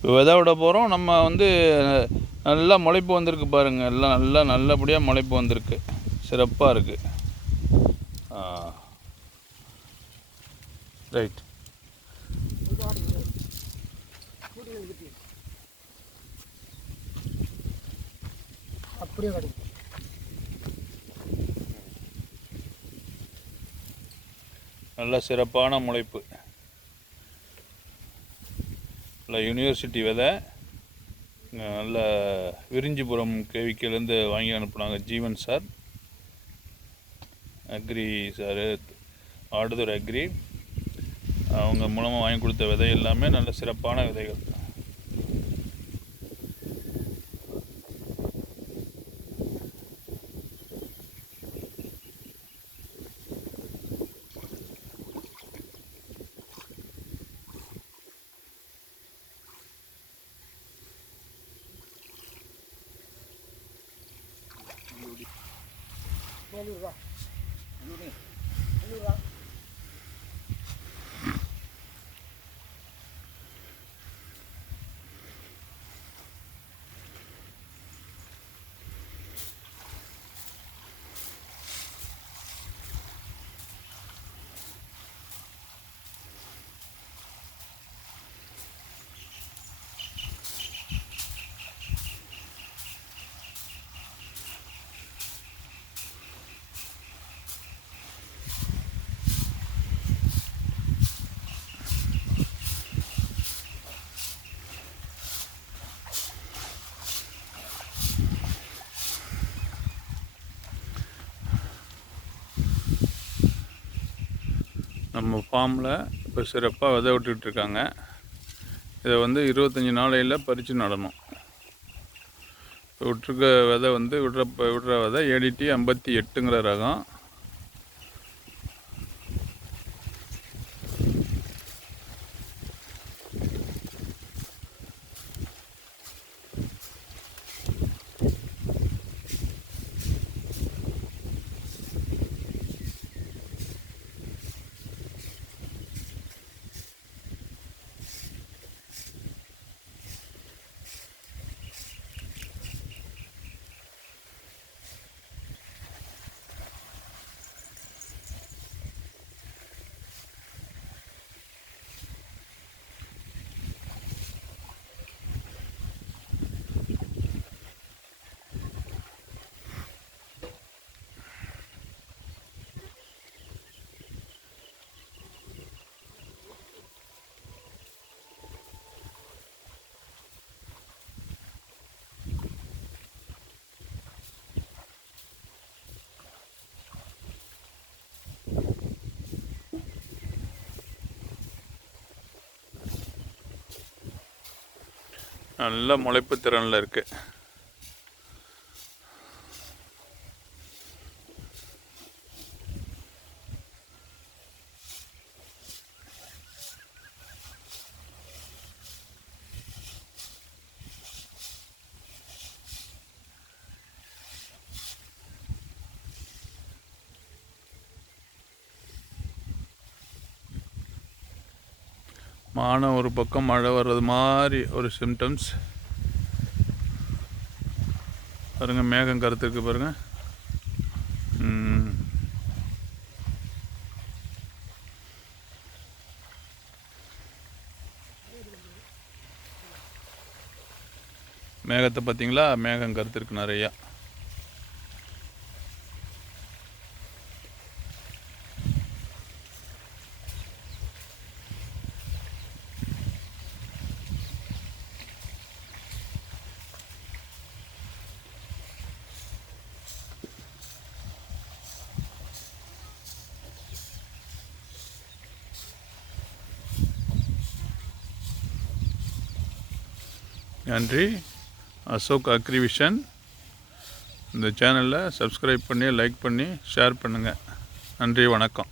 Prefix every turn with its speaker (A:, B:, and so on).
A: இப்போ விதை விட போகிறோம் நம்ம வந்து நல்லா முளைப்பு வந்திருக்கு பாருங்கள் எல்லாம் நல்லா நல்லபடியாக முளைப்பு வந்திருக்கு. சிறப்பாக இருக்குது ரைட்
B: அப்படியே கிடைக்கும்
A: நல்ல சிறப்பான முளைப்பு. நல்ல யூனிவர்சிட்டி விதை நல்ல விரிஞ்சிபுரம் கேவிக்கிலேருந்து வாங்கி அனுப்புனாங்க Jeevan sir. Agri sir Aduthurai agri அவங்க மூலமாக வாங்கி கொடுத்த விதை எல்லாமே நல்ல சிறப்பான விதைகள்.
B: 十块钱六个
A: நம்ம ஃபார்மில் இப்போ சிறப்பாக விதை விட்டுட்ருக்காங்க இதை வந்து இருபத்தஞ்சி நாளையில் பறித்து நடணும். இப்போ விட்டுருக்க விதை வந்து விடுற விடுற விதை ஏடிடி ஐம்பத்தி எட்டுங்கிற ரகம். நல்ல முளைப்பு திறனில் இருக்குது மானம் ஒரு பக்கம் மழை வர்றது மாதிரி ஒரு சிம்டம்ஸ் பாருங்கள் மேகம் கருத்துருக்கு பாருங்கள் மேகத்தை பார்த்தீங்களா? மேகம் கருத்துருக்கு நிறையா. நன்றி. அசோக் அக்ரிவிஷன். இந்த சேனலை சப்ஸ்கிரைப் பண்ணி லைக் பண்ணி ஷேர் பண்ணுங்கள் நன்றி வணக்கம்.